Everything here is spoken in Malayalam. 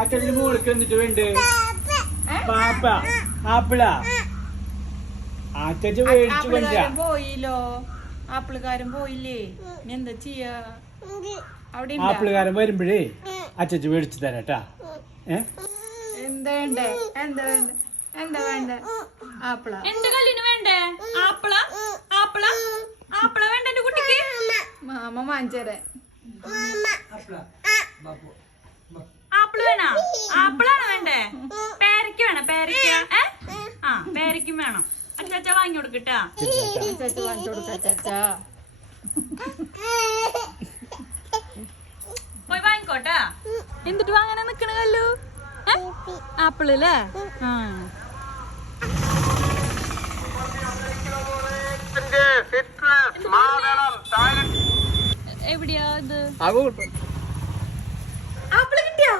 അച്ഛന് മോൾക്ക് എന്നിട്ട് വേണ്ട പാപ്പ ആപ്പിളാ അച്ഛൻ മേടിച്ചു കൊണ്ടാ പോയില്ലോ. ആപ്പിളുകാരൻ പോയില്ലേ, ഇനി എന്താ ചെയ്യാ? അവിടെ ആപ്പിളുകാരൻ വരുമ്പോഴേ അച്ഛൻ മേടിച്ചു തരാട്ടാ. എന്താ വേണ്ടേ? എന്താ വേണ്ട? എന്താ വേണ്ട? ആപ്പിള എന്ത് കല്ലിന് വേണ്ടേ? ആപ്പിള ആപ്പിള ആപ്പിള വേണ്ട എന്റെ കുട്ടിക്ക്. മാമ വാങ്ങിച്ചേരെ. ആപ്പിള് വേണോ? ആപ്പിളാണ് വേണ്ടേ? പേരയ്ക്ക് വേണം? പേരയ്ക്ക ആ പേരയ്ക്കും വേണം. അച്ചാച്ച വാങ്ങി കൊടുക്കട്ടാ. വാങ്ങിച്ചു കൊടുക്കാ. പോയി വാങ്ങിക്കോട്ടാ. എന്നിട്ട് വാങ്ങാൻ നിക്കണ കല്ലു ആപ്പിള് അല്ലേ? ആ എവിടെയാ ഇത്? ആപ്പിള് കിട്ടിയോ?